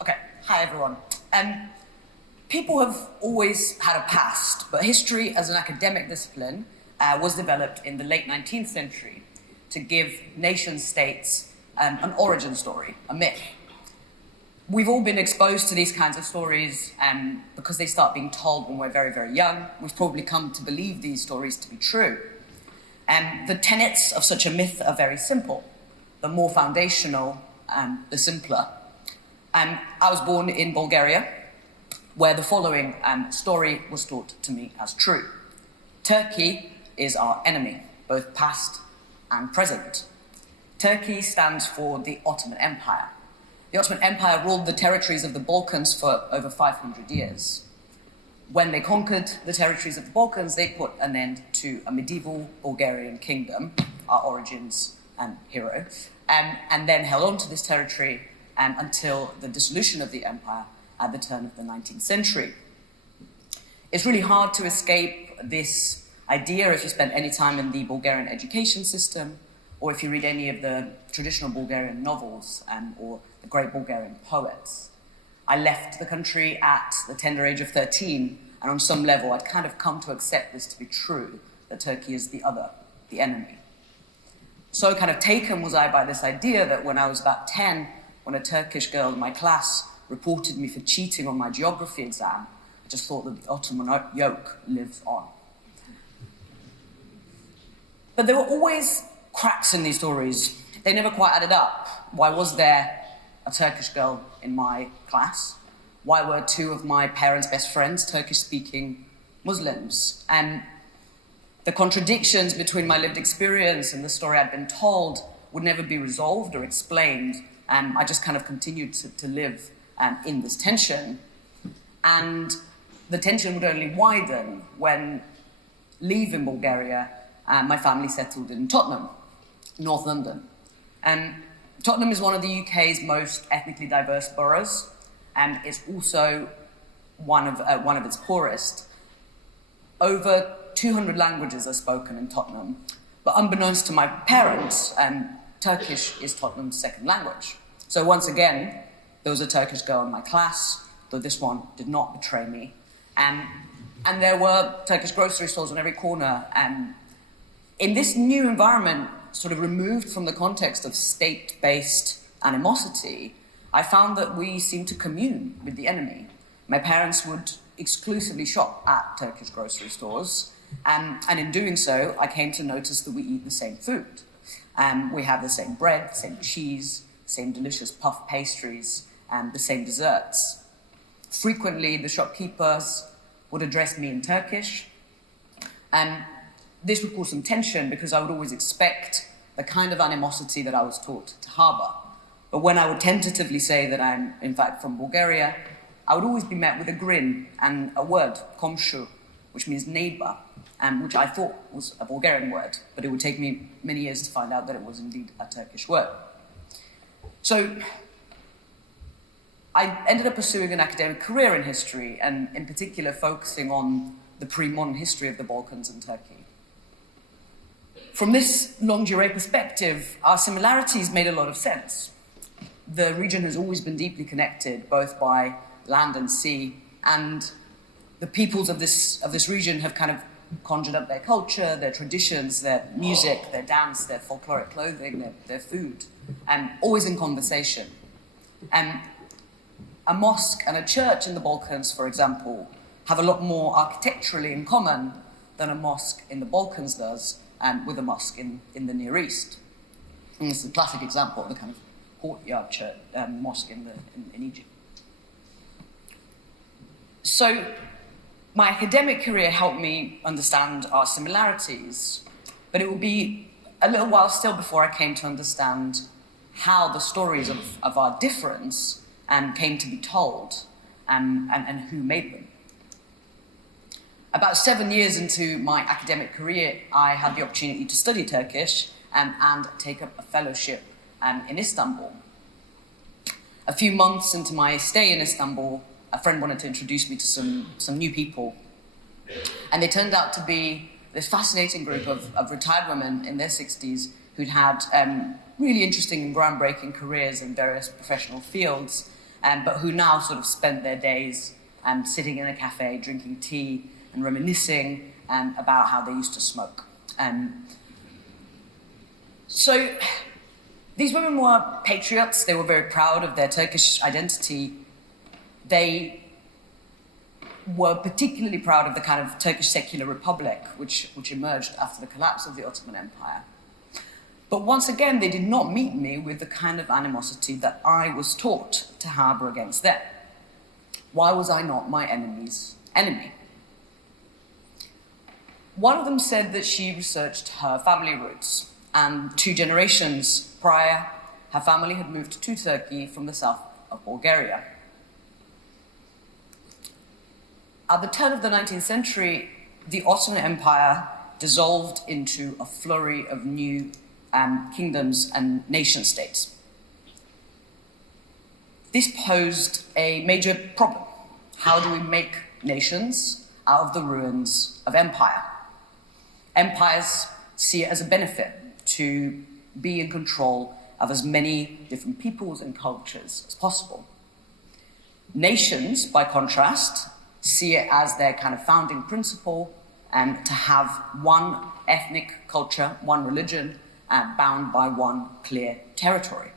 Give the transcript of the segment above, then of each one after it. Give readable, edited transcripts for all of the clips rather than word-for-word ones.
Okay, hi everyone. People have always had a past, but history as an academic discipline was developed in the late 19th century to give nation-states an origin story, a myth. We've all been exposed to these kinds of stories because they start being told when we're very, very young. We've probably come to believe these stories to be true. The tenets of such a myth are very simple. The more foundational, the simpler. I was born in Bulgaria, where the following story was taught to me as true. Turkey is our enemy, both past and present. Turkey stands for the Ottoman Empire. The Ottoman Empire ruled the territories of the Balkans for over 500 years. When they conquered the territories of the Balkans, they put an end to a medieval Bulgarian kingdom, our origins hero, and then held on to this territory until the dissolution of the empire at the turn of the 19th century. It's really hard to escape this idea if you spend any time in the Bulgarian education system, or if you read any of the traditional Bulgarian novels or the great Bulgarian poets. I left the country at the tender age of 13, and on some level I'd kind of come to accept this to be true, that Turkey is the other, the enemy. So kind of taken was I by this idea that when I was about 10, when a Turkish girl in my class reported me for cheating on my geography exam, I just thought that the Ottoman yoke lives on. But there were always cracks in these stories. They never quite added up. Why was there a Turkish girl in my class? Why were two of my parents' best friends Turkish-speaking Muslims? And the contradictions between my lived experience and the story I'd been told would never be resolved or explained. I just kind of continued to live in this tension. And the tension would only widen when, leaving Bulgaria, my family settled in Tottenham, North London. Tottenham is one of the UK's most ethnically diverse boroughs, and it's also one of its poorest. Over 200 languages are spoken in Tottenham, but unbeknownst to my parents, Turkish is Tottenham's second language. So once again, there was a Turkish girl in my class, though this one did not betray me. And there were Turkish grocery stores on every corner. In this new environment, sort of removed from the context of state-based animosity, I found that we seemed to commune with the enemy. My parents would exclusively shop at Turkish grocery stores, and in doing so, I came to notice that we eat the same food. We have the same bread, the same cheese, same delicious puff pastries, and the same desserts. Frequently, the shopkeepers would address me in Turkish, and this would cause some tension because I would always expect the kind of animosity that I was taught to harbour. But when I would tentatively say that I'm, in fact, from Bulgaria, I would always be met with a grin and a word, komshu, which means neighbour, which I thought was a Bulgarian word, but it would take me many years to find out that it was indeed a Turkish word. So I ended up pursuing an academic career in history, and in particular focusing on the pre-modern history of the Balkans and Turkey. From this longue durée perspective, our similarities made a lot of sense. The region has always been deeply connected, both by land and sea, and the peoples of this region have kind of conjured up their culture, their traditions, their music, their dance, their folkloric clothing, their food, always in conversation. A mosque and a church in the Balkans, for example, have a lot more architecturally in common than a mosque in the Balkans does, with a mosque in the Near East. And this is a classic example of the kind of courtyard church, mosque in Egypt. So my academic career helped me understand our similarities, but it will be a little while still before I came to understand how the stories of our difference came to be told and who made them. About 7 years into my academic career, I had the opportunity to study Turkish and take up a fellowship in Istanbul. A few months into my stay in Istanbul, a friend wanted to introduce me to some new people. And they turned out to be this fascinating group of retired women in their 60s who'd had really interesting and groundbreaking careers in various professional fields, but who now sort of spent their days sitting in a cafe, drinking tea and reminiscing about how they used to smoke. So these women were patriots. They were very proud of their Turkish identity. They were particularly proud of the kind of Turkish secular republic which emerged after the collapse of the Ottoman Empire. But once again, they did not meet me with the kind of animosity that I was taught to harbour against them. Why was I not my enemy's enemy? One of them said that she researched her family roots, and 2 generations prior, her family had moved to Turkey from the south of Bulgaria. At the turn of the 19th century, the Ottoman Empire dissolved into a flurry of new kingdoms and nation-states. This posed a major problem. How do we make nations out of the ruins of empire? Empires see it as a benefit to be in control of as many different peoples and cultures as possible. Nations, by contrast, see it as their kind of founding principle to have one ethnic culture, one religion, bound by one clear territory.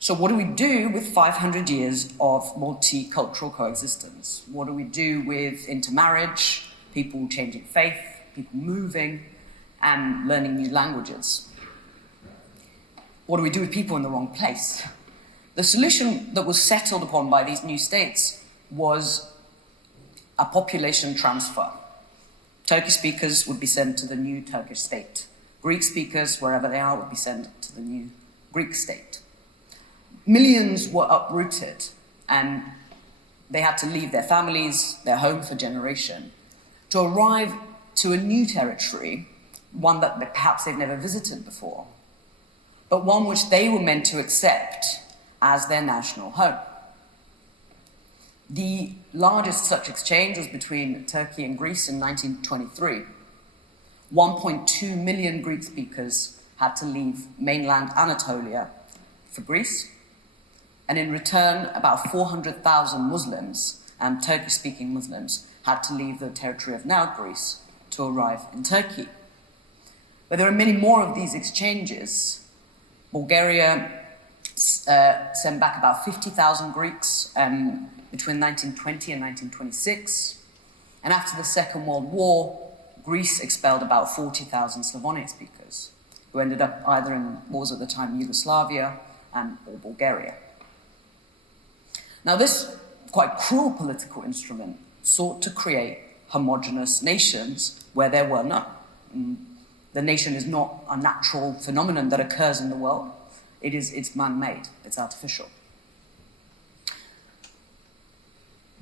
So what do we do with 500 years of multicultural coexistence? What do we do with intermarriage, people changing faith, people moving, and learning new languages? What do we do with people in the wrong place? The solution that was settled upon by these new states was a population transfer. Turkish speakers would be sent to the new Turkish state. Greek speakers, wherever they are, would be sent to the new Greek state. Millions were uprooted, and they had to leave their families, their home for generation, to arrive to a new territory, one that perhaps they've never visited before, but one which they were meant to accept as their national home. The largest such exchange was between Turkey and Greece in 1923. 1.2 million Greek speakers had to leave mainland Anatolia for Greece, and in return, about 400,000 Muslims, Turkish-speaking Muslims, had to leave the territory of now Greece to arrive in Turkey. But there are many more of these exchanges. Bulgaria sent back about 50,000 Greeks between 1920 and 1926. And after the Second World War, Greece expelled about 40,000 Slavonic speakers, who ended up either in what was at the time Yugoslavia or Bulgaria. Now, this quite cruel political instrument sought to create homogeneous nations where there were none. The nation is not a natural phenomenon that occurs in the world. It's man-made, it's artificial.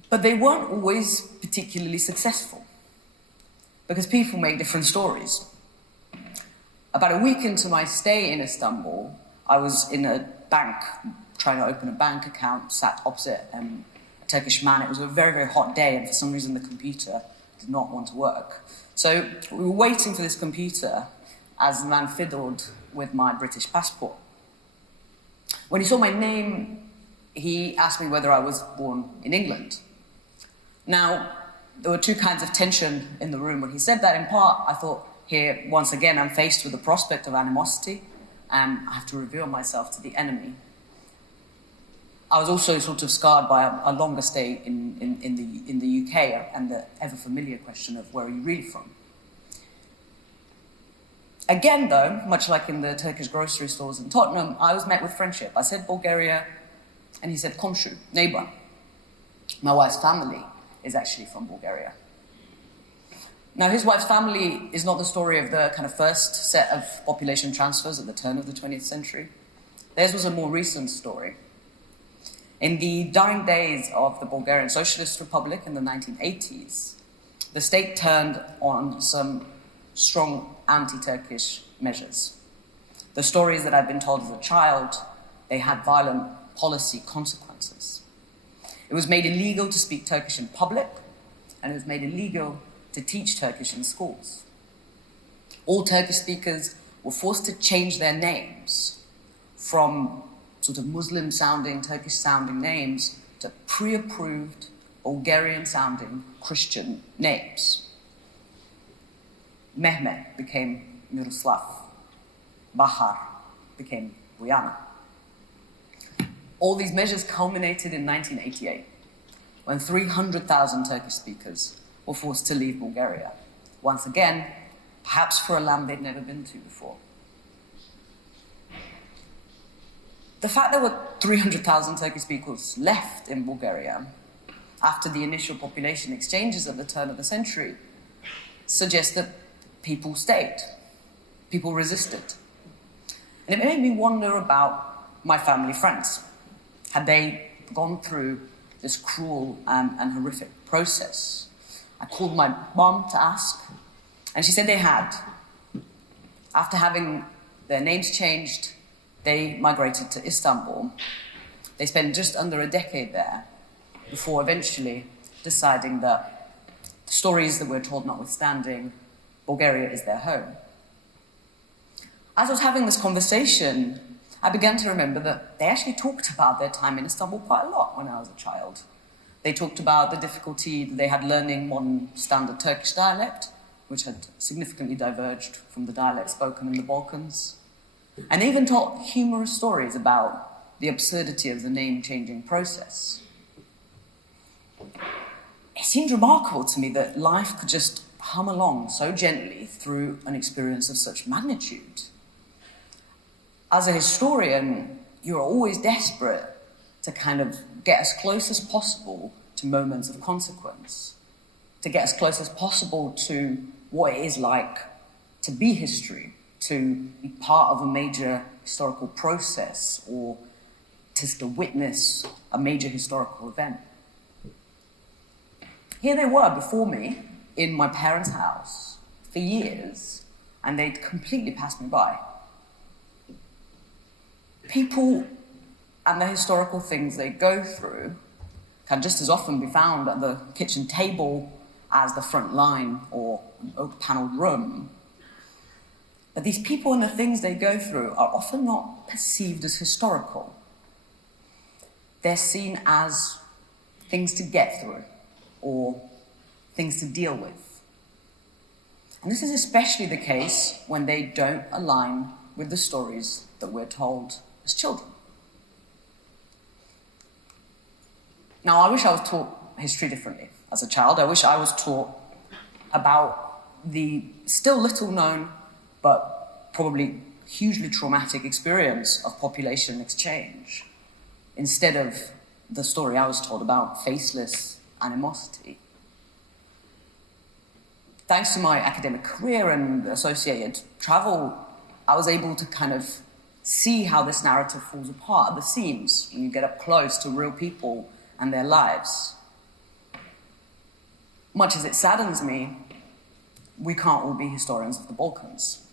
But they weren't always particularly successful, because people make different stories. About a week into my stay in Istanbul, I was in a bank, trying to open a bank account, sat opposite a Turkish man. It was a very, very hot day, and for some reason the computer did not want to work. So we were waiting for this computer as the man fiddled with my British passport. When he saw my name, he asked me whether I was born in England. Now, there were 2 kinds of tension in the room when he said that. In part, I thought, here, once again, I'm faced with the prospect of animosity, and I have to reveal myself to the enemy. I was also sort of scarred by a longer stay in the UK and the ever-familiar question of where are you really from? Again, though, much like in the Turkish grocery stores in Tottenham, I was met with friendship. I said Bulgaria, and he said komşu, neighbour. My wife's family is actually from Bulgaria. Now, his wife's family is not the story of the kind of first set of population transfers at the turn of the 20th century. Theirs was a more recent story. In the dying days of the Bulgarian Socialist Republic in the 1980s, the state turned on some strong anti-Turkish measures. The stories that I'd been told as a child, they had violent policy consequences. It was made illegal to speak Turkish in public, and it was made illegal to teach Turkish in schools. All Turkish speakers were forced to change their names from sort of Muslim-sounding, Turkish-sounding names to pre-approved, Bulgarian-sounding Christian names. Mehmet became Miroslav. Bahar became Buyana. All these measures culminated in 1988, when 300,000 Turkish speakers were forced to leave Bulgaria. Once again, perhaps for a land they'd never been to before. The fact there were 300,000 Turkish speakers left in Bulgaria after the initial population exchanges at the turn of the century suggests that people stayed, people resisted. And it made me wonder about my family friends. Had they gone through this cruel and horrific process? I called my mom to ask, and she said they had. After having their names changed, they migrated to Istanbul. They spent just under a decade there before eventually deciding that the stories that we're told notwithstanding, Bulgaria is their home. As I was having this conversation, I began to remember that they actually talked about their time in Istanbul quite a lot when I was a child. They talked about the difficulty that they had learning modern standard Turkish dialect, which had significantly diverged from the dialect spoken in the Balkans. And they even told humorous stories about the absurdity of the name-changing process. It seemed remarkable to me that life could just hum along so gently through an experience of such magnitude. As a historian, you're always desperate to kind of get as close as possible to moments of consequence, to get as close as possible to what it is like to be history, to be part of a major historical process, or to witness a major historical event. Here they were before me in my parents' house for years, and they'd completely passed me by. People and the historical things they go through can just as often be found at the kitchen table as the front line or an oak-panelled room. But these people and the things they go through are often not perceived as historical. They're seen as things to get through or things to deal with. And this is especially the case when they don't align with the stories that we're told as children. Now, I wish I was taught history differently as a child. I wish I was taught about the still little known, but probably hugely traumatic experience of population exchange, instead of the story I was told about faceless animosity. Thanks to my academic career and associated travel, I was able to kind of see how this narrative falls apart at the seams when you get up close to real people and their lives. Much as it saddens me, we can't all be historians of the Balkans.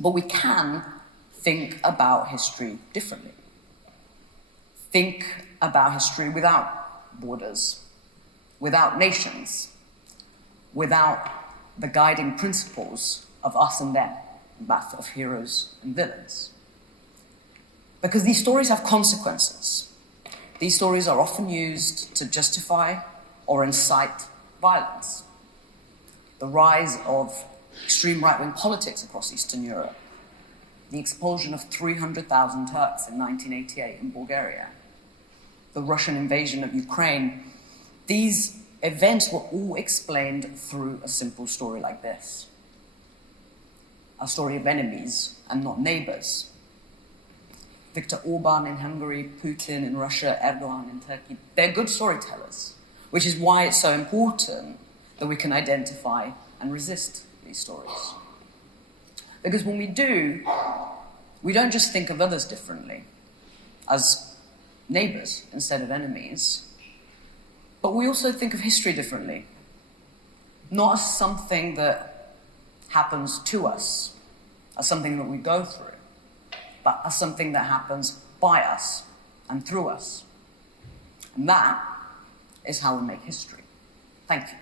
But we can think about history differently. Think about history without borders, without nations, without the guiding principles of us and them, that of heroes and villains. Because these stories have consequences. These stories are often used to justify or incite violence. The rise of extreme right-wing politics across Eastern Europe, the expulsion of 300,000 Turks in 1988 in Bulgaria, the Russian invasion of Ukraine, these events were all explained through a simple story like this. A story of enemies and not neighbors. Viktor Orban in Hungary, Putin in Russia, Erdogan in Turkey, they're good storytellers, which is why it's so important that we can identify and resist these stories. Because when we do, we don't just think of others differently, as neighbors instead of enemies, but we also think of history differently, not as something that happens to us, as something that we go through, but as something that happens by us and through us. And that is how we make history. Thank you.